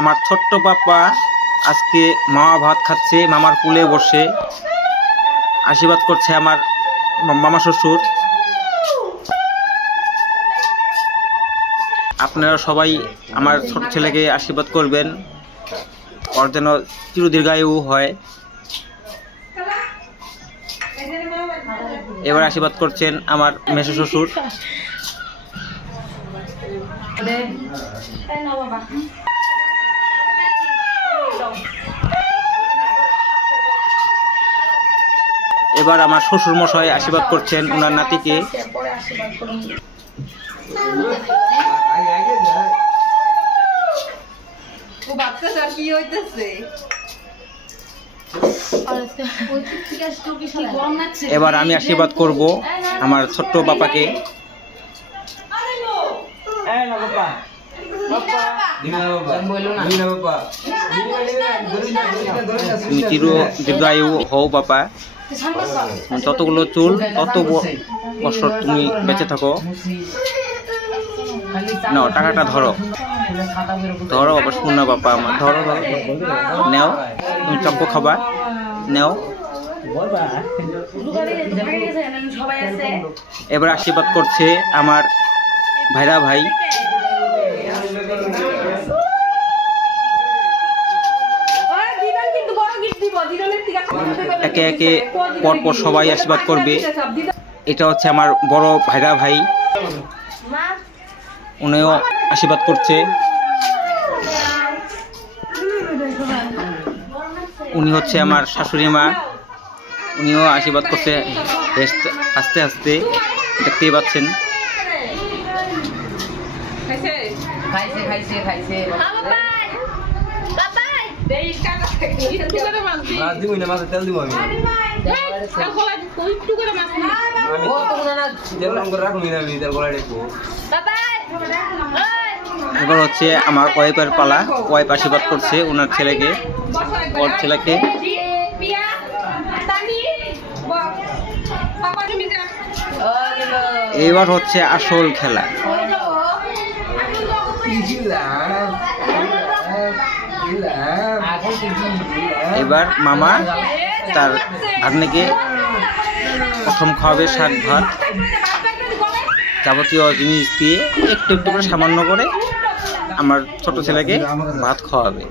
আমার ছোট্ট পাপা আজকে মামা ভাত খাচ্ছে, মামার কুলে বসে আশীর্বাদ করছে আমার মামা শ্বশুর। আপনারা সবাই আমার ছোট ছেলেকে আশীর্বাদ করবেন, ওর যেন চিরদীর্ঘায়ু হয়। এবার আশীর্বাদ করছেন আমার মেসো শ্বশুর। এবার আমার শ্বশুর মশাই আশীর্বাদ করছেন ওনার নাতিকে। এবার আমি আশীর্বাদ করব আমার ছোট্ট বাবাকে। তুমি দীর্ঘায়ু হও বাবা, ততগুলো চুল তত বছর তুমি বেঁচে থাকো। নাও টাকাটা ধরো ধরো আবার শুনো বাবা আমার, ধরো ধরো নেও, তুমি চম্পু খাবা, নেও। এবার আশীর্বাদ করছে আমার ভাইরা ভাই। একে একে পরপর সবাই আশীর্বাদ করবে। এটা হচ্ছে আমার বড় ভাইরা ভাই, উনিও আশীর্বাদ করছে। উনি হচ্ছে আমার শাশুড়ি মা, উনিও আশীর্বাদ করছে হাসতে হাসতে, দেখতেই পাচ্ছেন। এবার হচ্ছে আমার ওয়াইফের পালা, ওয়াইফ আশীর্বাদ করছে ওনার ছেলেকে, ওর ছেলেকে। এবার হচ্ছে আসল খেলা। এবার মামা তার ভাগ্নেকে প্রথম খাওয়াবে শাক ভাত, যাবতীয় জিনিস দিয়ে একটু একটু করে সামান্য করে আমার ছোট ছেলেকে ভাত খাওয়াবে।